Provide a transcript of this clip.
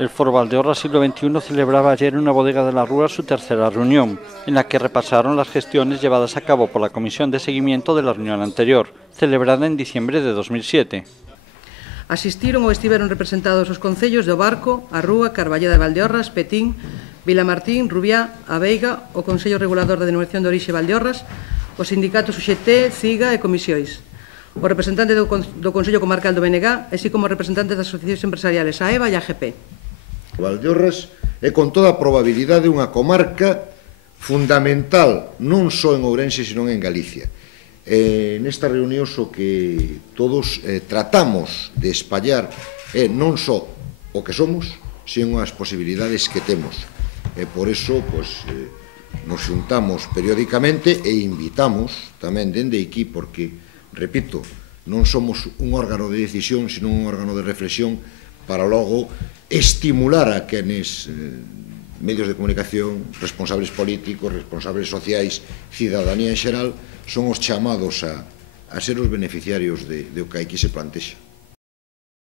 El Foro Valdeorras Siglo XXI celebraba ayer en una bodega de la Rúa su tercera reunión, en la que repasaron las gestiones llevadas a cabo por la Comisión de Seguimiento de la reunión anterior, celebrada en diciembre de 2007. Asistiron ou estiveron representados os concellos de O Barco, A Rúa, Carballeda de Valdeorras, Petín, Vilamartín, Rubiá, A Veiga, o Consello Regulador da Denominación de Orixe Valdeorras, os sindicatos UGT, CIGA e comisións, o representante do Consello Comarcal do BNG, así como representantes das asociacións empresariales AEVA e AGP. Valdeorras é con toda probabilidade unha comarca fundamental non só en Ourense, senón en Galicia. Nesta reunión o que todos tratamos de espallar é non só o que somos, sino as posibilidades que temos. Por iso, nos xuntamos periódicamente e invitamos tamén dende aquí, porque, repito, non somos un órgano de decisión, sino un órgano de reflexión para logo estimular a quenes medios de comunicación, responsables políticos, responsables sociais, cidadanía en xeral, son os chamados a ser os beneficiarios do que aquí se plantexa.